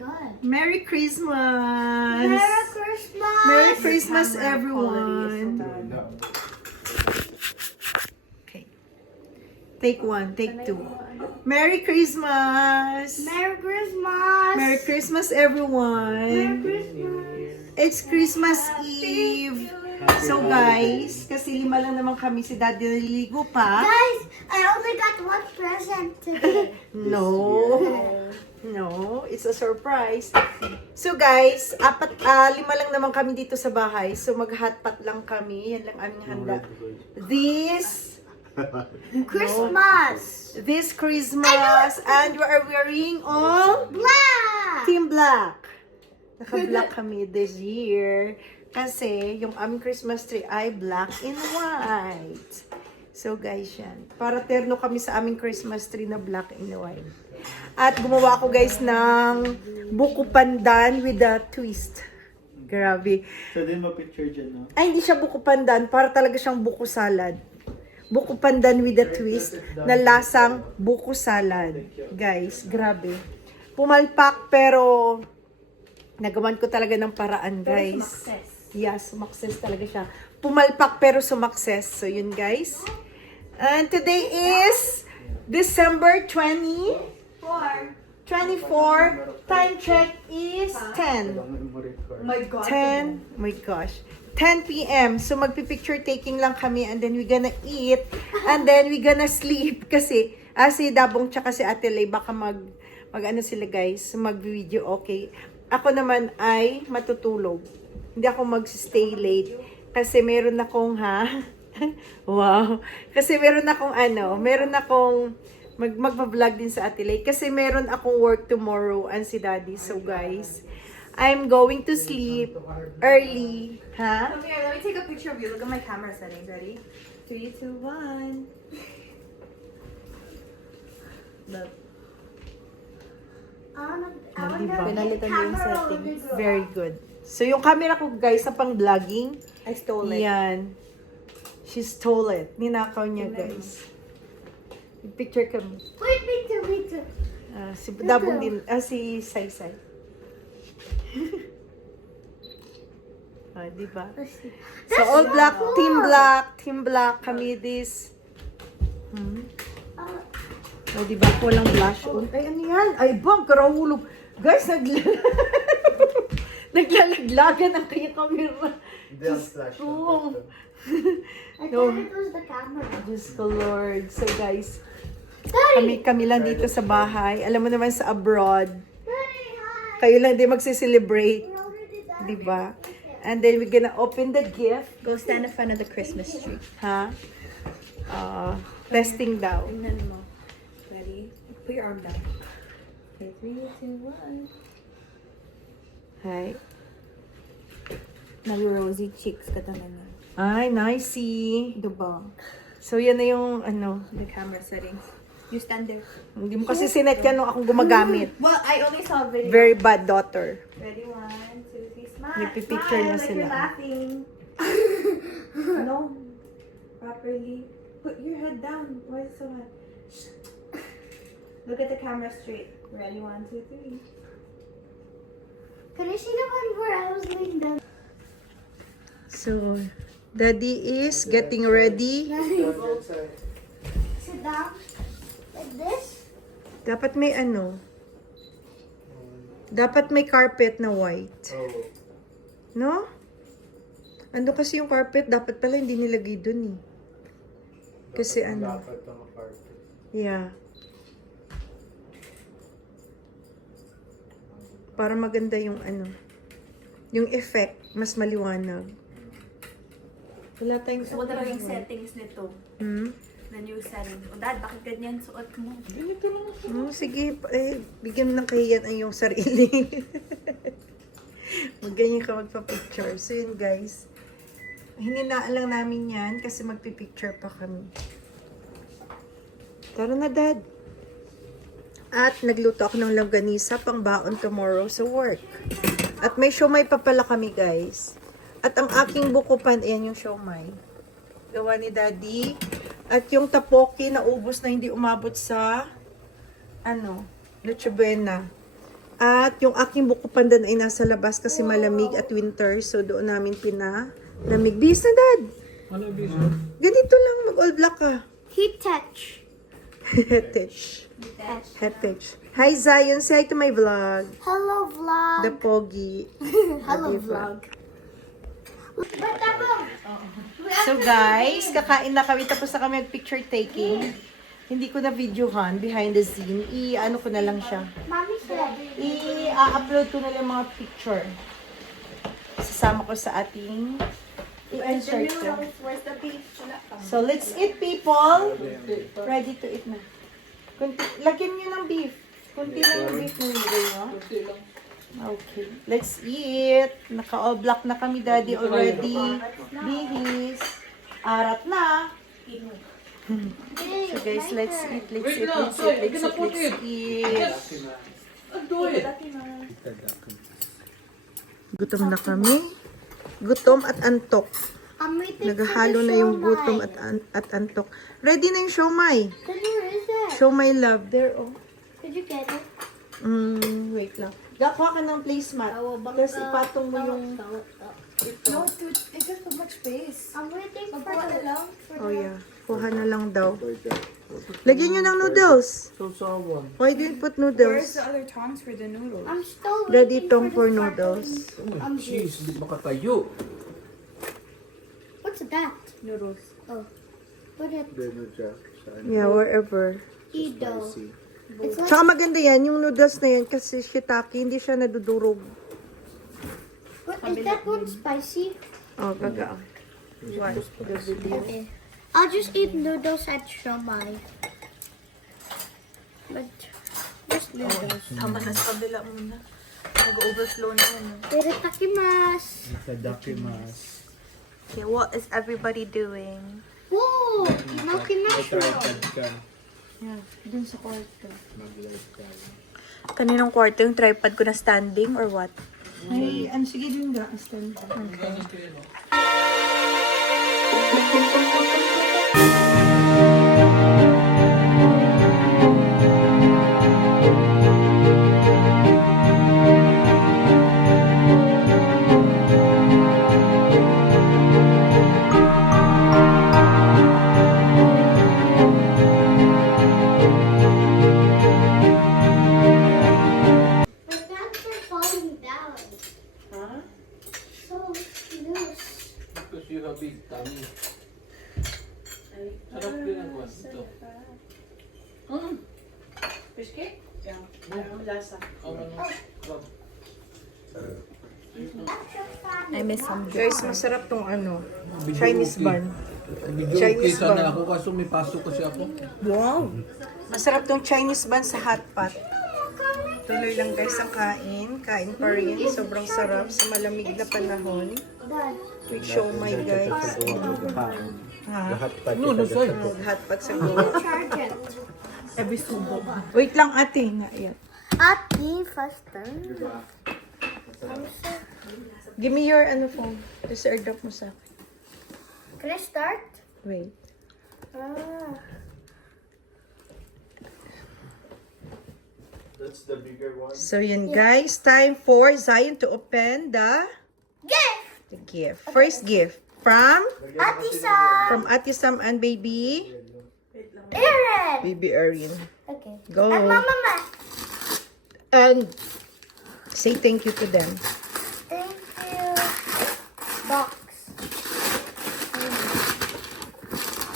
god. Merry Christmas! Merry Christmas! Merry Christmas, everyone! Okay. Take one, take two. Merry Christmas! Merry Christmas! Merry Christmas, Merry everyone! Christmas! It's Christmas Eve! So guys, kasi 5 lang naman kami, si Daddy naliligo pa. Guys, I only got one present today. No. No, it's a surprise. So guys, 5 lang naman kami dito sa bahay. So mag-hotpot lang kami. Yan lang aming handa. This Christmas, and we are wearing all Black! Team Black. Naka-black kami this year. Kasi yung aming Christmas tree ay black and white. So guys, yan. Para terno kami sa aming Christmas tree na black and white. At gumawa ako guys ng buko pandan with a twist. Grabe. So, din ma-picture dyan, no? Ay, hindi siya buko pandan. Para talaga siyang buko salad. Buko pandan with a twist na lasang buko salad. Guys, grabe. Pumalpak pero nagawan ko talaga ng paraan, guys. Yeah, sumakses talaga siya. Pumalpak pero sumakses. So, yun, guys. And today is December 24. Time check is 10. My God. 10, my gosh. 10 p.m. So, magpipicture taking lang kami and then we gonna eat and then we gonna sleep kasi si Dabong tsaka si Ate Lay baka mag ano sila guys, mag-video okay. Ako naman ay matutulog. Hindi ako mag-stay late kasi meron akong wow. Kasi meron akong magpa-vlog din sa Ate Lay kasi meron akong work tomorrow and si Daddy. So guys, I'm going to sleep early. Come here, let me take a picture of you. Look at my camera settings. Ready? 3, 2, 1. Look. Pinalitan mo yung settings. Very good. So, yung camera ko, guys, sa pang-vlogging, I stole it. yan. She stole it. Ninakaw niya, guys. Picture kami. Wait, me too. Si Dabong din, si Saysay. Diba? So, all black, team black kami this. Diba? Walang blush on. Ay, ano yan? Ay, bang, karahulog. Guys, naglalaglagan ang kanya camera. Hindi ang flash. Oh. I thought it was the camera. Diyos ko, Lord. So, guys, Daddy! kami lang dito sa bahay. Alam mo naman sa abroad, Daddy, hi! kayo lang din magsiselebrate. We already done it. Diba? And then we're gonna open the gift. Go stand in front of the Christmas tree. Ha? Testing daw. Tingnan mo. Ready? Put your arm down. Okay, 3, 2, 1. Hi. Nag-rosy cheeks ka talaga. Ay, nicey. Diba? So, yan na yung, The camera settings. You stand there. hindi mo kasi sinet yan nung akong gumagamit. Well, I only saw a video. Very bad daughter. Ready? 1, 2, 3, smile. Nagpipicture na Smile like sila. you're laughing. No. Properly. Put your head down. Why is it so hot? Look at the camera straight. Ready? 1, 2, 3. Can I see the one where I was laying down? So, Daddy is getting ready. Sit down. Like this. Dapat may Dapat may carpet na white. Oh. No? Ando kasi yung carpet, dapat pala hindi nilagay dun eh. Kasi Dapat ang carpet. Yeah. Para maganda yung yung effect, mas maliwanag. Wala tayong So, what are yung settings nito? The new settings. O, Dad, bakit ganyan suot mo? Sige, bigyan mo ng kahiyan ang iyong sarili. Magganyan ka magpa-picture. So yun guys, hininaan lang namin yan kasi magpipicture pa kami. Tara na, Dad. At nagluto ako ng longganisa pang baon tomorrow sa work. At may siomay pa pala kami, guys. At ang aking buko pan, ayan yung siomay. Gawa ni Daddy. At yung tapoki na ubos na hindi umabot sa Noche Buena. At yung aking buko pandan ay nasa labas kasi malamig at winter. So, doon namin pinalamig. Bis na, Dad! Ano bisa? Ganito lang, mag-all black ka. Heat touch. Hetich. Hetich. Hi, Zion. Say hi to my vlog. Hello, vlog. The Pogi. Hello, Diba? vlog. But Dabong, So, guys, kakain na kami. Tapos na kami mag-picture taking. Hindi ko na videohan behind the scene. I-ano ko na lang siya. Mommy said. I-upload ko na lang mga picture. Sasama ko sa ating i-insert ko. Where's the beef? Wala pa. So, let's eat, people. Ready to eat na. Lagyan nyo ng beef. Kunti lang yung beef na nyo. Okay. Let's eat. Naka-all black na kami, Daddy, already. Bihis. Arat na. So, guys, let's eat. Let's eat. Let's eat. Gutom na kami. Gutom at antok. I'm waiting Naghahalo for the na yung siomai. gutom at antok. Ready na yung siomai. Then where is it? Siomai love. There, oh. Did you get it? Wait lang. Gakuha ka ng placemat. Tapos ipatong mo yung... No, dude, it gets so much space. I'm waiting for Magbuka na the... lang. Oh, yeah. Kuha na lang daw. Lagyan nyo ng noodles. So, someone. Why do you put Where's noodles? the other tongs for the noodles? I'm still Daddy waiting tong for the noodles. sparkling, Jeez, juice. hindi makatayo. What's that? Noodles. Oh. Put it. Yeah, wherever. Edo. It's like Tsaka maganda yan, yung noodles na yan kasi shiitake, hindi siya nadudurog. what, is that one spicy? Oh, gaga. Watch the video. Okay. I'll just eat noodles at siomai. But just noodles. Tama na sa kabila muna. Nag-overflow na yan. Itadakimasu. Itadakimasu. Okay, what is everybody doing? Whoa! Inokimasu. ka. Yeah, dun sa kwarto. Mag-live ka. Kaninong kwarto yung tripod ko na standing or what? Ay, sige din ga, stand. My pants are falling down. Huh? So loose. Because you have big tummy. Sarap din ang kwan ito. Fish cake? Yeah. Ano lasa? Crab. I miss some Guys, masarap tong ano, Chinese bun. Video Chinese okay sana bun. ako kaso may pasok kasi ako. Wow! Masarap tong Chinese bun sa hot pot. Tuloy lang guys ang kain. Kain pa rin. Sobrang sarap sa malamig na panahon. Done. With siomai guys. Ha? No, no, sorry. Hot pot sa go. Charge it. Every subo. Wait lang ate. Nga, yan. Ati, faster. Give me your ano phone. Just airdrop mo sa akin. Can I start? Wait. That's the bigger one. So yun guys. Time for Zion to open the Gift! gift. First gift. From? Ati-san! From Ate Sam and baby? Aaron! Baby Erin. Okay. Go. And Mama Ma. And say thank you to them. Thank you. Box.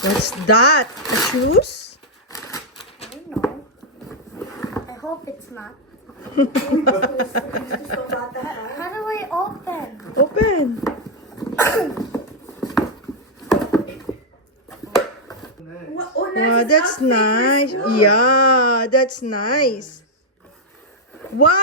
What's that? A shoes? I don't know. I hope it's not. How do I open? Open. Wow, that's nice. Yeah, that's nice. Wow!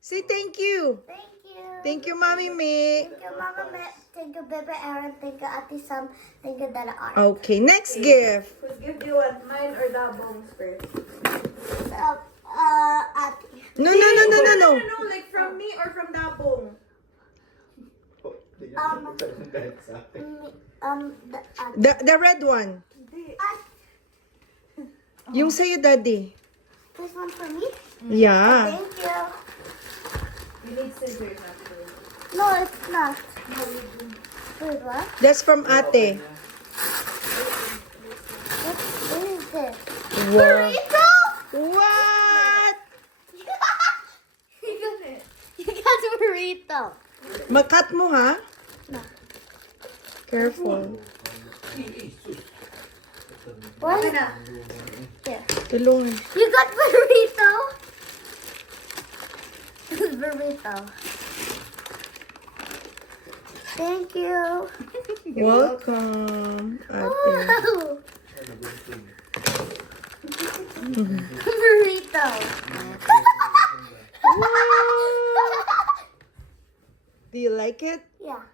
Say thank you. Thank you. Thank you, Mommy Me. Thank you, Mama Ma. Thank you, Bebe Aaron. Thank you, Ati Sam. Thank you, Dada Art. Okay, next gift. Whose gift do you want? Mine or Dabong's first? Ati. No, no, no, no, no, no. No, like from me or from Dabong? The Ati. The red one. Yung sa'yo, Daddy. This one for me? Yeah. Thank you. You need scissors after. No, it's not. Wait, what? That's from ate. What is this? Wow. Burrito? What? You got a burrito. Makat mo ha? No. Careful. What? Here. Tulungan. You got burrito? Burrito. Thank you. Welcome, ate. Wow. Burrito. Do you like it? Yeah.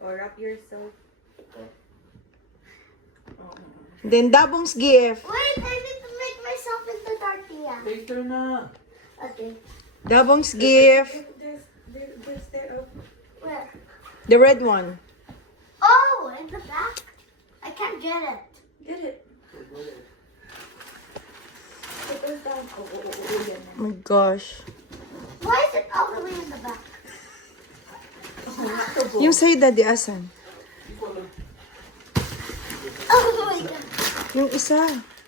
Or wrap yourself. Then Dabong's gift. Wait, I need to make myself into tortilla. Later na. Okay. Dabong's gift. There's there. Where? The red one. Oh, in the back? I can't get it. Get it. It goes down. Oh, yan. Oh my gosh. Why is it all the way in the back? Yung sa'yo, daddy, asan? Oh my god. Yung isa.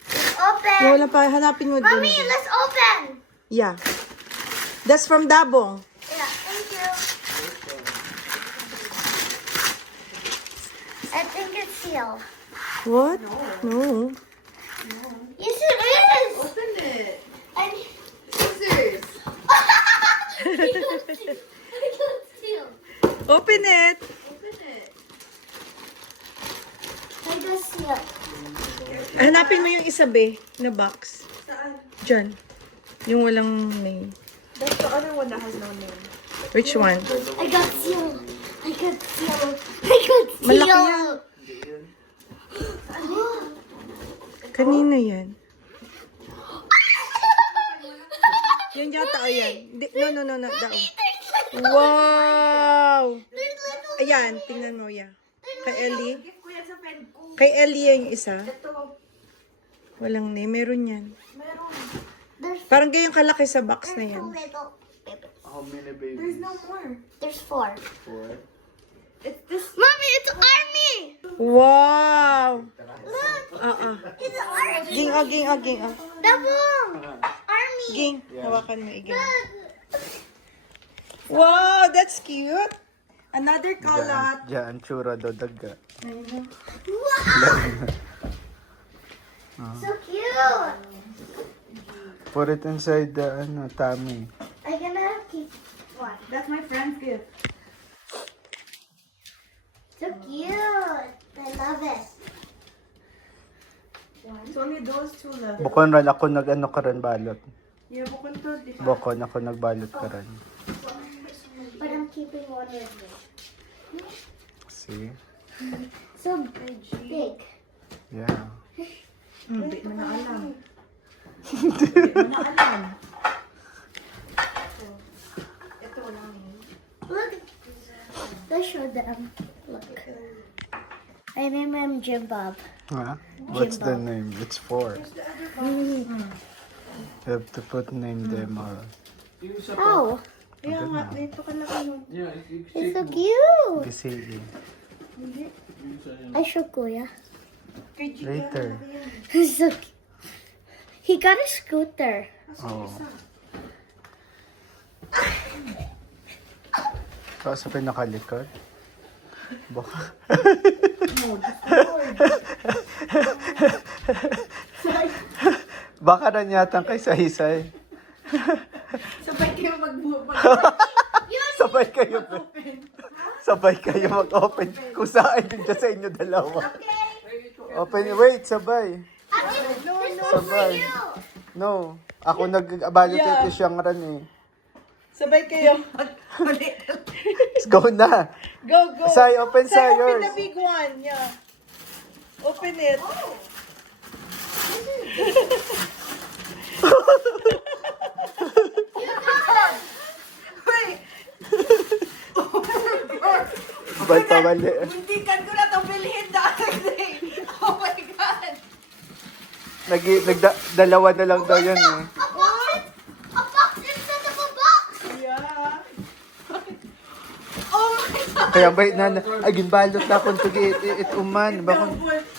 It's open. Yung wala pa, hanapin mo dun. Mommy, let's open. Yeah. That's from Dabong. Yeah, thank you. I think it's sealed. What? No. Yes, it is. Open it. I Scissors. I got sealed. Open it. Open it. I got sealed. Hanapin mo yung isa, be, na box. Saan? Diyan. Yung walang name. That's the other one that has no name. Which one? I got sealed. I got sealed. I got sealed. Malaki yan. Kanina yan. Yan yata, o yan. No, dao. Wow! There's little. Ayan, tingnan mo, yeah. Kay Ellie. Gift ko yan sa friend ko. Kay Ellie yung isa. Ito. Walang name. Meron yan. Meron. There's Parang gayong kalaki sa box na two yan. little babies. How many babies? There's no more. There's four. Four. It's this. Mommy, it's army. Wow! Look, it's army. Ging. Double. Army. Ging. Hawakan mo, iging. Look. Wow, that's cute. Another kalat. Diyan, tsura daw daga. Wow. So cute. Put it inside the tummy. I'm gonna keep one. That's my friend's gift. So cute. I love it. It's only those two left. Bukon ran ako nag-ano ka rin balot. Yeah, bukod to. Di ba? Bukon ako nagbalot ka rin. But I'm keeping one with me. See? So big. Yeah. Hindi mo na alam. Hindi mo na alam. Ito lang. Look. Let's show them. Look. I name him Jim Bob. Huh? What's the name? It's four. You have to put name them all. Oh, Kaya nga, dito ka na kayo. it's so cute. Kasi I should go, yeah. Kay Gigi, later. He's so cute. He got a scooter. Oh. Saan sa pinakalikod? Baka. Baka rin yata kay Sahisay. sabay kayo mag-open. Sabay kayo mag-open. Kung saan yun dyan sa inyo dalawa. Open, wait, sabay. This one's for Sabay. you. No, ako nag-balot ito siyang ran eh. Sabay kayo. Let's go na. Go. Say, open Say, say open yours. the big one. Yeah. Open it. Ba't pa mali? Muntikan ko na itong bilhin the other day. Oh my God. Dalawa na lang daw yan eh. A box instead of a box. Yeah. Kaya ba na ay ginbalot na kung tugi it uman ba kung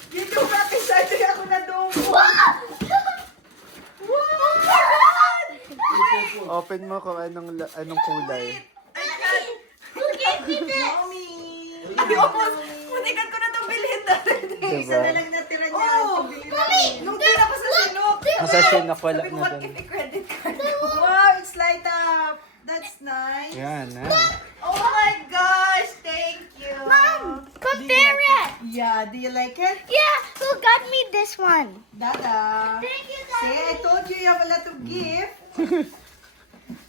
Dito ba excited ako na doon. open mo kung anong kulay. Who gave me this? Mommy. Ay, almost. Muntikan ko na itong bilhin natin. Isa na lang natira niya. Oh, Mommy, Nung tira ko sa sinok. Nasa sinak wala Sabi ko, na what doon. if i-credit card? Wow, it's light up. That's nice. Yan, Oh my gosh, thank you. Mom, compare it. Yeah, do you like it? Yeah, who got me this one? Dada. Thank you, See, Daddy. I told you you have a lot of gift.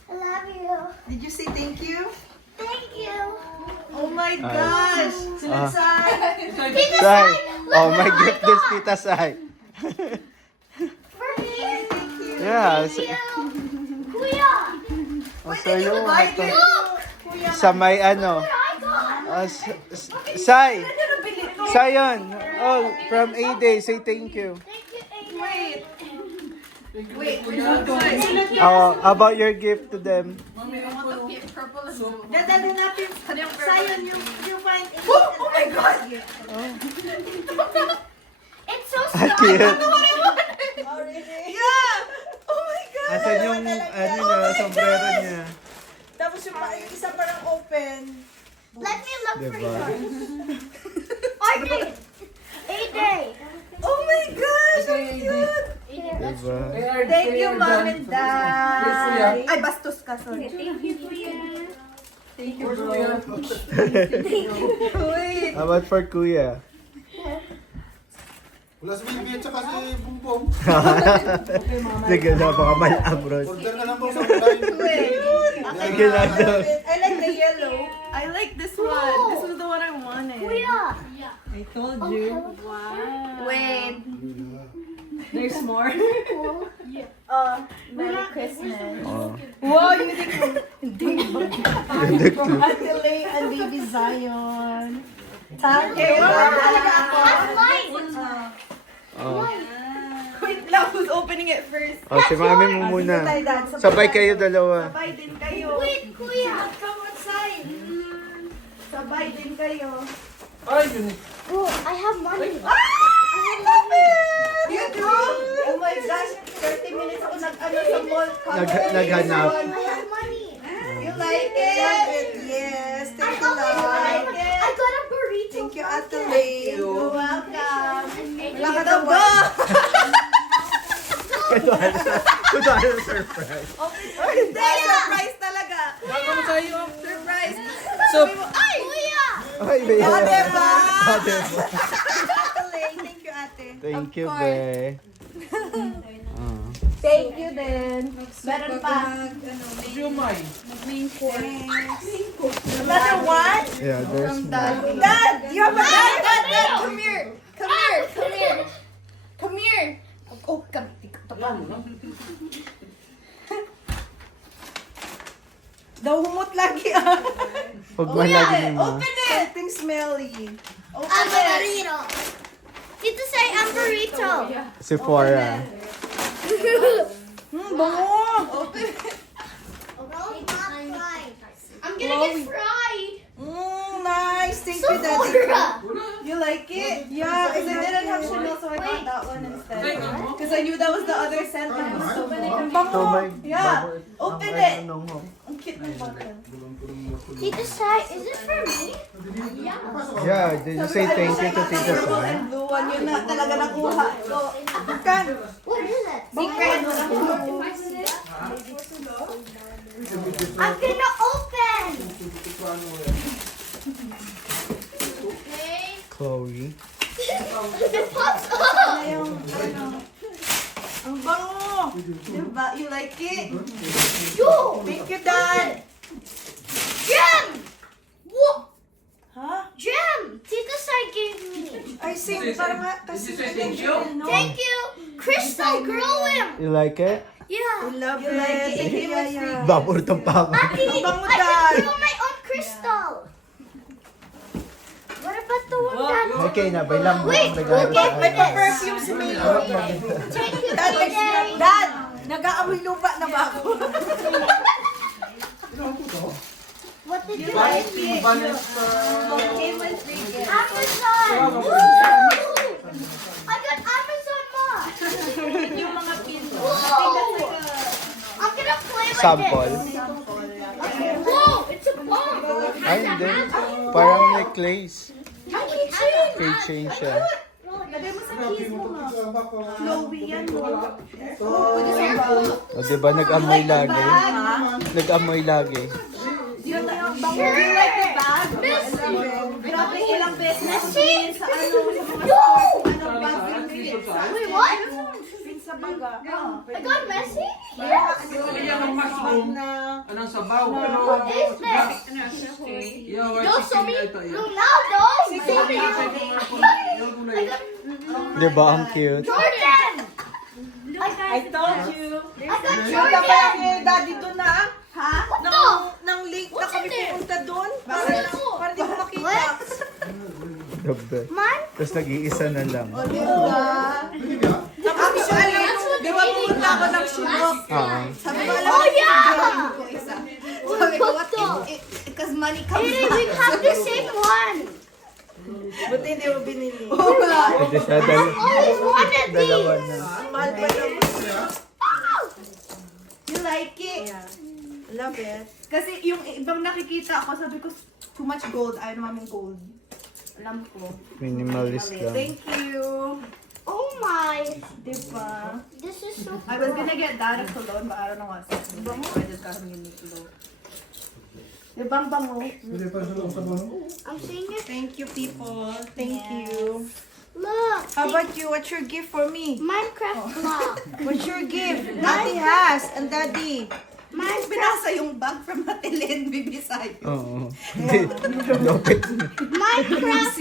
I love you. Did you say thank you? Thank you. Oh my gosh. Sinansay. Tita Sai. look Oh, my what I gift this got Tita Sai. for me. Yeah, Thank you. Kuya, sa'yo. look Sa may ano. what I got. Sai. Sai yun. Oh, from A-Day. Say thank you. Thank you, Aiden. Wait. How about your gift to them? Dadalhin natin. Sayang you find it. Oh my God. It's so Cute. Yeah. Oh my God. Asan yung ano niya, sombrero niya? Tapos yung isa parang open. Let me look for Diba? yours. Aiden. Aiden. Oh my gosh, so cute. Diba? Thank you, Mom and Dad. Ay, bastos ka, sorry. Thank you, Kuya. Thank you, bro. Wait. How about for Kuya? Wala si Bibi at saka si Bumbong. Sige na, baka malabros. Order na lang po sa online. Wait. Sige na daw. I like the yellow. I like this one. This was the one I wanted. Kuya. I told you. Wow. Wait. There's more. Cool. Merry Christmas. Oh. Wow, you think from Ate and Baby Zion. Thank you. That's mine. Oh. Wait lang, who's opening it first? Oh, si mami mo muna. Sabay kayo dalawa. Sabay din kayo. Wait, Kuya. Come outside. Sabay din kayo. Oh, I have money. Ah! I love it! You do? Oh my gosh, 30 minutes ako nag-ano sa mall. Naghanap. I have money. You like it? Yes, I thank you, got love. I got a burrito. Thank you, Ate bucket. Lay. You're welcome. Wala ka daw Ito ano surprise. Hindi, surprise talaga. Surprise. Sabi mo, ay! Kuya. Ay, may Oh, diba? Ah, diba? Ate Lay, thank you, ate. Thank you, Of be. Thank you din. Meron pa. Another one? Yeah, there's more. Dad! You have a dad! Dad! Come here! Come here! Come here! Come here! Oh, come. Daw humot lagi ah. Huwag man lagi mo. Open it! Something smelly. Open I'm a it. burrito. Tita say I'm burrito. Sephora. Bango! Open it. I'm gonna get fried. Nice. Thank you, Daddy. Sephora. You like it? Yeah, and I didn't have Chanel, so I got that one instead. Because I knew that was the other scent. It was so good. Ang bango. So, may... Yeah. Open it. Anong mo? Ang cute ng bottle. Tita say, is this for me? Yeah, did you say thank you to Tita Purple Sai? and blue one, yun na talaga nakuha. So, kan. What is it? Secret. I'm gonna open. Okay. Chloe. It pops up. Ang bango. Diba? You like it? Yo, Thank you, Dad. Gem. What? Huh? Gem. Tita say gave me. I see. Parang nga. Thank you. Thank you. Crystal growing. You like it? Yeah. Love you like it. Yeah, yeah. Babur to pa ako. Ate, Ang bango, I Dad. can grow my own crystal. What about but the one that... Okay na, bailang mo Wait, ang regalo who gave sa me kanya. this? Perfume si Mayor. Thank you, Daddy. Dad, nag-aamoy lupa na ba ako? What did you like? Amazon! I got Amazon Mom! Whoa! I'm gonna play with Sample. this. Whoa! It's a bomb! Ay, hindi. Parang necklace. Keychain! Keychain siya. Lagay mo sa keys mo nga. Chloe yan mo. O, diba, nag-amoy lagi. Nag-amoy lagi. Do you like the bag? Grabe ilang beses na sabihin sa ano, sa mga store kung anong bag yung fit. Wait, what? Sa baga. I got messy? Yes! Anong sabaw? What is this? Yo, No, Somi! Ronaldo! Somi! I got Diba, ang cute. Jordan! I told you. I got Punta pa lang Jordan! kay Daddy doon na. Ha? What the? Nang late na What's kami in there? pupunta doon. What's in there? Para di mo makita. What? The best. Man? Tapos nag-iisa na lang. Actually, di ba pumunta ako ng Shibok? Sabi ko, alam Oh, mo, yeah! gawin ko isa. Sabi ko, what if, because money comes Hey, we have the same one! Buti hindi mo binili. Ito siya, Always wanted dalawa these! na. Mahal pa lang. You like it? Love it. Kasi yung ibang nakikita ako, sabi ko, too much gold. Ayaw naman yung gold. Alam ko. Minimalist lang. Thank you. Oh my! Diba? This is so I was gonna get that as cologne, but I don't know what's it. Diba mo? I just got a Uniqlo. Diba ang bango? I'm seeing it. Thank you, people. Thank you. Look! How about you? What's your gift for me? Minecraft block. What's your gift? Daddy has. And Daddy. Minecraft. Pinasa yung bag from Matelin, bibisay. Oo. Hindi. Lopit. Minecraft.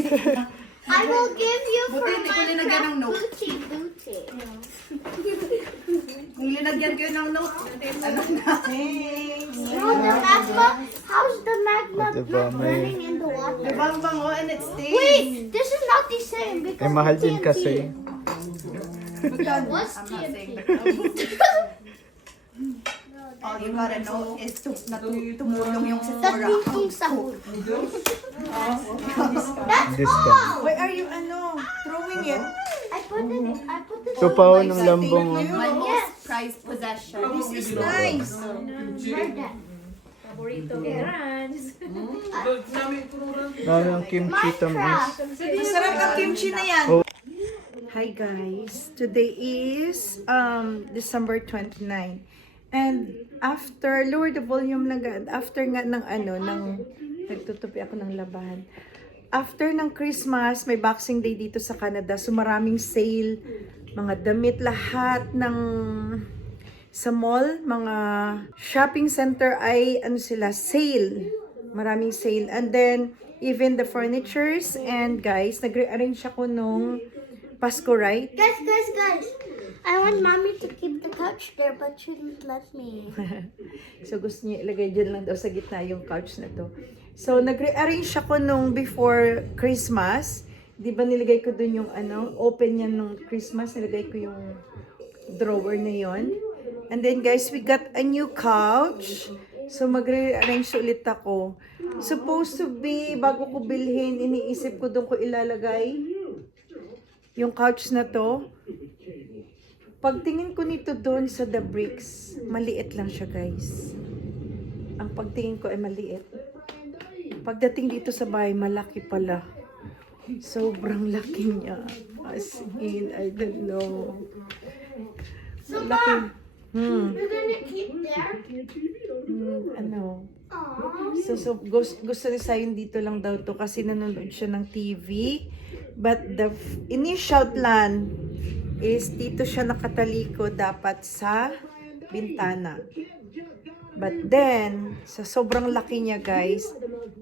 I will give you for Buti hindi ko linagyan ng note. Booty. Kung linagyan ko yun ng note, ano na? Thanks. No, the magma. How's the magma Diba, not may- running in the water? Diba ang bango and it stays? Wait, this is not the same because Eh, mahal it's din TNT. kasi. What's I'm not saying TNT? All you gotta know is tumulong yung That's Sephora. yung sahur. That's This all. time. Why are you throwing it? I put it. I put it. So, pao ng lambong. Thank you. My Yes. most prized possession. This is nice. Jordan. Parang kimchi tamis. Masarap ang kimchi na yan. Hi guys, today is December 29. And after, lower the volume lang, after nga ng nagtutupi ako ng labahan. After ng Christmas, may Boxing Day dito sa Canada. So maraming sale, mga damit, lahat ng sa mall, mga shopping center ay sale. Maraming sale. And then, even the furnitures. And guys, nag-rearrange ako nung Pasko, right? Guys. I want mommy to keep the couch there, but she didn't let me. So, gusto niya ilagay dyan lang daw sa gitna yung couch na to. So, nag-rearrange ako nung before Christmas. Di ba nilagay ko dun yung open yan nung Christmas. Nilagay ko yung drawer na yon. And then, guys, we got a new couch. So, mag-rearrange ulit ako. Supposed to be, bago ko bilhin, iniisip ko doon ko ilalagay yung couch na to. Pagtingin ko nito doon sa The Bricks, maliit lang siya, guys. Ang pagtingin ko ay maliit. Pagdating dito sa bahay, malaki pala. Sobrang laki niya. As in, I don't know. So, Laki. Mom, you're gonna keep there? Ano? Aww. So gusto ni Sayon dito lang daw to kasi nanonood siya ng TV. But the initial plan is dito siya nakataliko dapat sa bintana. But then, sa sobrang laki niya guys,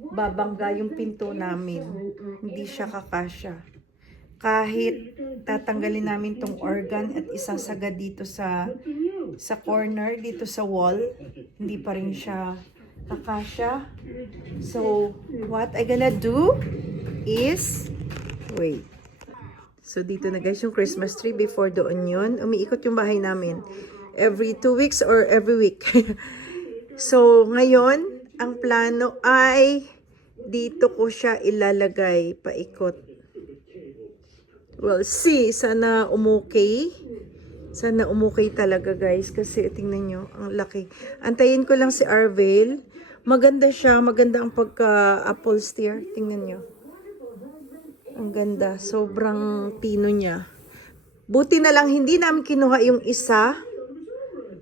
babangga yung pinto namin. Hindi siya kakasya. Kahit tatanggalin namin tong organ at isasagad dito sa corner, dito sa wall, hindi pa rin siya kakasya. So, what I gonna do? is, wait. So, dito na guys yung Christmas tree. Before doon yun, umiikot yung bahay namin. Every 2 weeks or every week. So, ngayon, ang plano ay dito ko siya ilalagay paikot. Well, see, sana umukay. Sana umukay talaga guys kasi tingnan nyo, ang laki. Antayin ko lang si Arvale. Maganda siya, maganda ang pagka-upholster. Tingnan nyo. Ang ganda, sobrang tino niya. Buti na lang hindi namin kinuha yung isa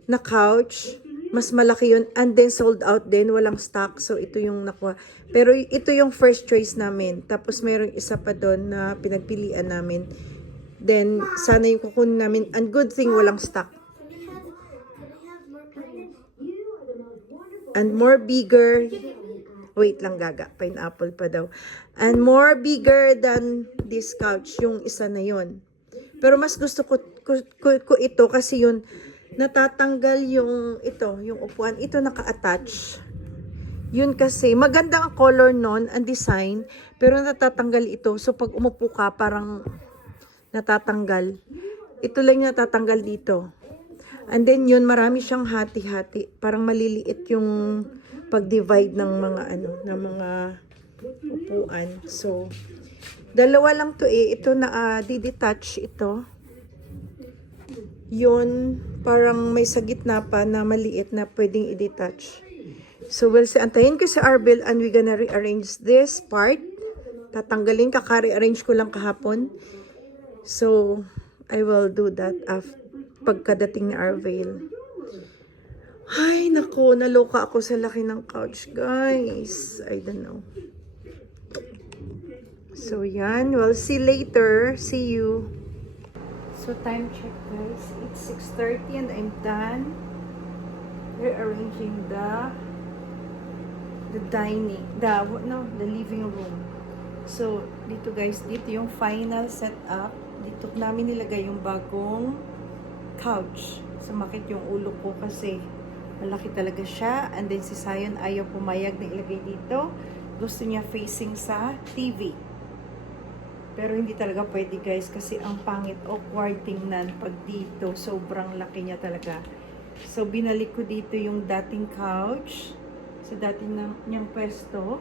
na couch. Mas malaki yun. And then sold out din. Walang stock. So, ito yung nakuha. Pero ito yung first choice namin. Tapos, mayroong isa pa doon na pinagpilian namin. Then, sana yung kukunin namin. And good thing, walang stock. And more bigger. Wait lang, Gaga. Pineapple pa daw. And more bigger than this couch. Yung isa na yon. Pero mas gusto ko ito kasi yun natatanggal yung yung upuan. Ito naka-attach. Yun kasi, maganda ang color nun, ang design, pero natatanggal ito. So, pag umupo ka, parang natatanggal. Ito lang yung natatanggal dito. And then yun, marami siyang hati-hati. Parang maliliit yung pag-divide ng mga ng mga upuan. So, dalawa lang to eh. Ito na di-detach ito. Yun, parang may sa gitna pa na maliit na pwedeng i-detach. So, we'll see. Antayin ko si Arbel and we're gonna rearrange this part. Tatanggalin, kaka-rearrange ko lang kahapon. So, I will do that pagkadating ni Arbel. Ay, naku, naloka ako sa laki ng couch, guys. I don't know. So, yan. We'll see later. See you. So, time check, guys. It's 6:30 and I'm done rearranging the living room. So, dito guys, dito yung final setup. Dito namin nilagay yung bagong couch. Sumakit yung ulo ko kasi malaki talaga siya. And then si Zion ayaw pumayag na ilagay dito. Gusto niya facing sa TV. Pero hindi talaga pwede guys kasi ang pangit, awkward tingnan pag dito. Sobrang laki niya talaga. So, binalik ko dito yung dating couch. So, dating niyang pwesto.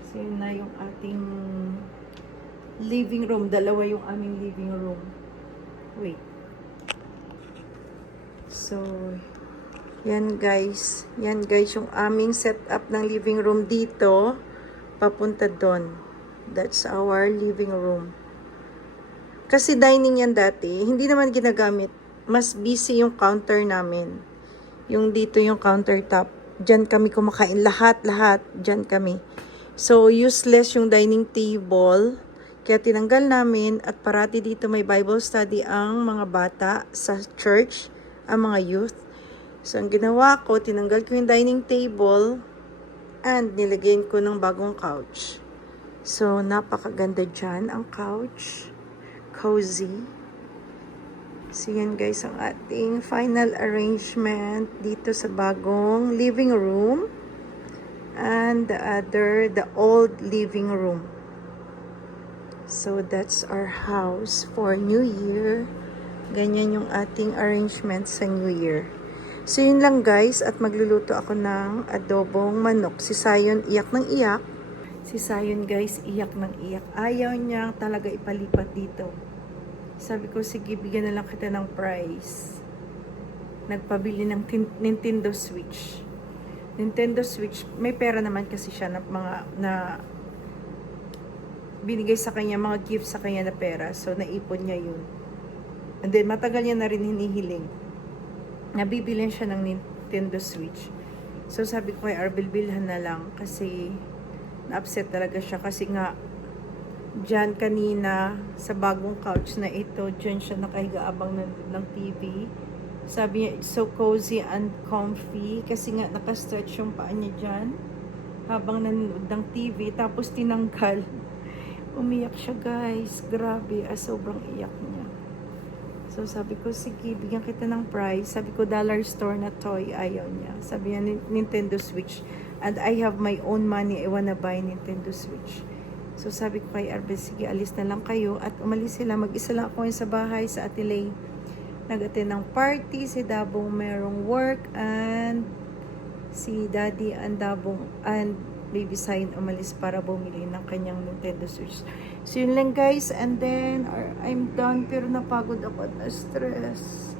So, yun na yung ating living room. Dalawa yung aming living room. Wait. So, yan guys. Yan guys yung aming setup ng living room dito. Papunta doon. That's our living room. Kasi dining yan dati. Hindi naman ginagamit. Mas busy yung counter namin. Yung dito yung countertop. Diyan kami kumakain. Lahat. Diyan kami. So, useless yung dining table. Kaya tinanggal namin at parati dito may Bible study ang mga bata sa church, ang mga youth. So, ang ginawa ko, tinanggal ko yung dining table and nilagyan ko ng bagong couch. So, napakaganda dyan ang couch. Cozy. So, yan guys ang ating final arrangement dito sa bagong living room. And the old living room. So, that's our house for New Year. Ganyan yung ating arrangement sa New Year. So, yun lang guys. At magluluto ako ng adobong manok. Si Zion iyak ng iyak. Si Zion guys, iyak ng iyak. Ayaw niya talaga ipalipat dito. Sabi ko, sige, bigyan na lang kita ng prize. Nagpabili ng Nintendo Switch. Nintendo Switch, may pera naman kasi siya na binigay sa kanya, mga gift sa kanya na pera. So, naipon niya yun. And then, matagal niya na rin hinihiling. Nabibilhan siya ng Nintendo Switch. So, sabi ko kay Arbel, bilhan na lang kasi na-upset talaga siya kasi nga dyan kanina sa bagong couch na ito, dyan siya nakahiga abang ng TV. Sabi niya, it's so cozy and comfy kasi nga nakastretch yung paa niya dyan habang nanonood ng TV tapos tinanggal. Umiyak siya guys, grabe, sobrang iyak niya. So sabi ko, sige, bigyan kita ng prize. Sabi ko, dollar store na toy, ayaw niya. Sabi niya, Nintendo Switch. And I have my own money, I wanna buy Nintendo Switch. So sabi ko kay Arben, sige alis na lang kayo at umalis sila. Mag-isa lang ako ngayon sa bahay sa Ate Nag-attend ng party, si Dabong merong work and si Daddy and Dabong and Baby Sign umalis para bumili ng kanyang Nintendo Switch. So yun lang guys, and then I'm done pero napagod ako at na-stress.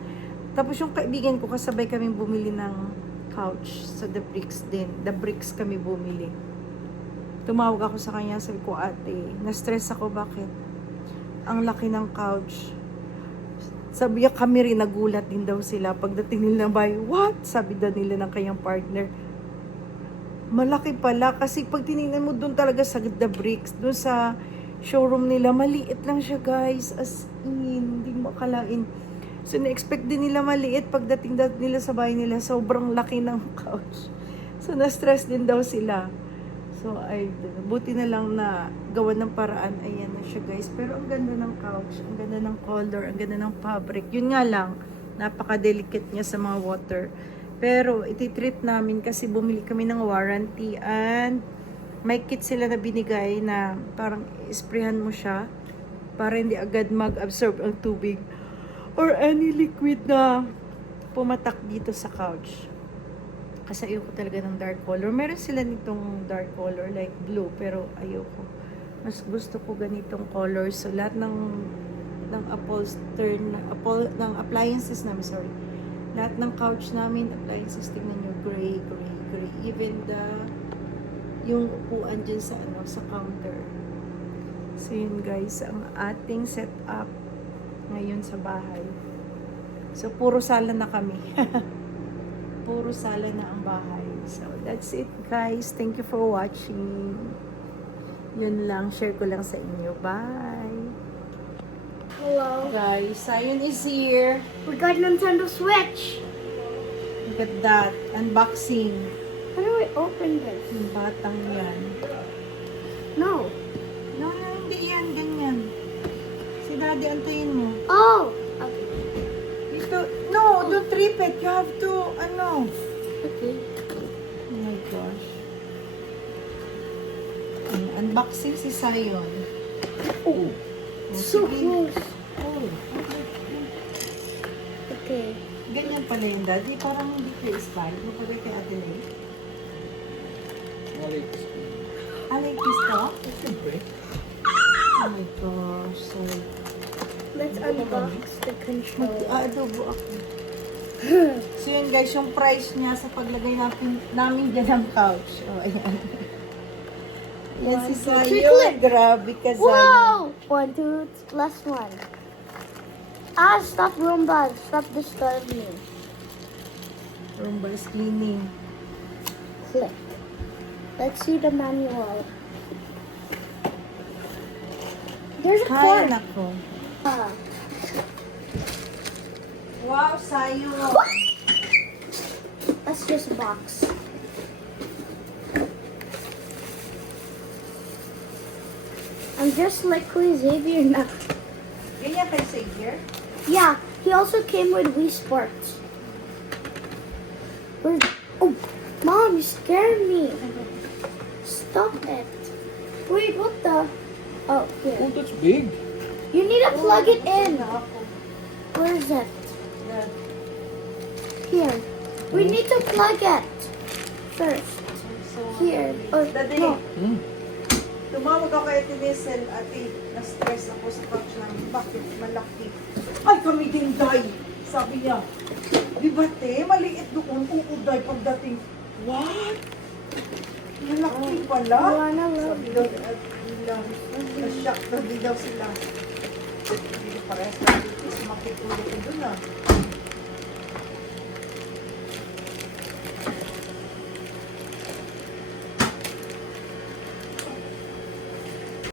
Tapos yung kaibigan ko kasabay kaming bumili ng couch sa The Bricks din. The Bricks kami bumili. Tumawag ako sa kanya, sabi ko, ate, na-stress ako, bakit? Ang laki ng couch. Sabi niya, kami rin, nagulat din daw sila. Pagdating nila ng bahay, what? Sabi daw nila ng kanyang partner. Malaki pala, kasi pag tinignan mo doon talaga sa The Bricks, doon sa showroom nila, maliit lang siya guys. As in, hindi mo akalain. So, na-expect din nila maliit. Pagdating nila sa bahay nila, sobrang laki ng couch. So, na-stress din daw sila. So, buti na lang na gawa ng paraan. Ayan na siya guys. Pero ang ganda ng couch, ang ganda ng color, ang ganda ng fabric. Yun nga lang, napaka-delicate niya sa mga water. Pero, iti-treat namin kasi bumili kami ng warranty and may kit sila na binigay na parang isprehan mo siya para hindi agad mag-absorb ang tubig or any liquid na pumatak dito sa couch. Kasi ayoko talaga ng dark color. Meron sila nitong dark color like blue pero ayoko. Mas gusto ko ganitong color. So lahat ng ng appliances namin, lahat ng couch namin, appliances, tingnan nyo, gray. Even yung upuan dyan sa counter. So yun guys, ang ating setup ngayon sa bahay. So puro sala na kami. Puro sala na ang bahay. So, that's it guys. Thank you for watching. Yun lang. Share ko lang sa inyo. Bye! Hello. Guys, Zion is here. We got Nintendo Switch. Look at that. Unboxing. How do I open this? Yung batang yan. No. No, hindi yan. Ganyan. Si Daddy, antayin mo. Oh. Okay. No, don't trip it. You have to, Okay. Oh my gosh. Unboxing si Zion. Oh. So sige. close. Oh. Okay. Ganyan pala yung Daddy. Parang hindi ko i-style. Mapagay kay Ate Lay. Like this to? Oh my gosh. Sorry. Let's unbox the controller. Mag-adobo ako. So yun guys, yung price niya sa paglagay namin dyan ng couch. Oh, ayan. Yan si One, two, three, Zion. click. Grabe ka, Zion. Whoa! 1, 2, last one. Ah, stop Roomba. Stop disturbing me. Roomba is cleaning. Click. Let's see the manual. There's a Hi, cord. anak ko. Ah. Wow, Zion. That's just a box. I'm just like Xavier now. Ganyan kay Xavier. Yeah, he also came with Wii Sports. Oh, Mom, you scared me. Stop it. Wait, what the? Oh, here. Oh, that's big. You need to plug it in. Where is it? Here. We need to plug it first. Here. Oh, Daddy, no. tumawag ako kay Ate Liesel. Ate, na-stress ako sa couch namin. Bakit malaki? Ay, kami din, Day. Sabi niya, di ba te, maliit doon. Oo, Day, pagdating. What? Malaki pala. Luana, love Sabi daw, na-shock na din daw sila. Hindi parehas na dito. Sumakit ulo ko doon ah.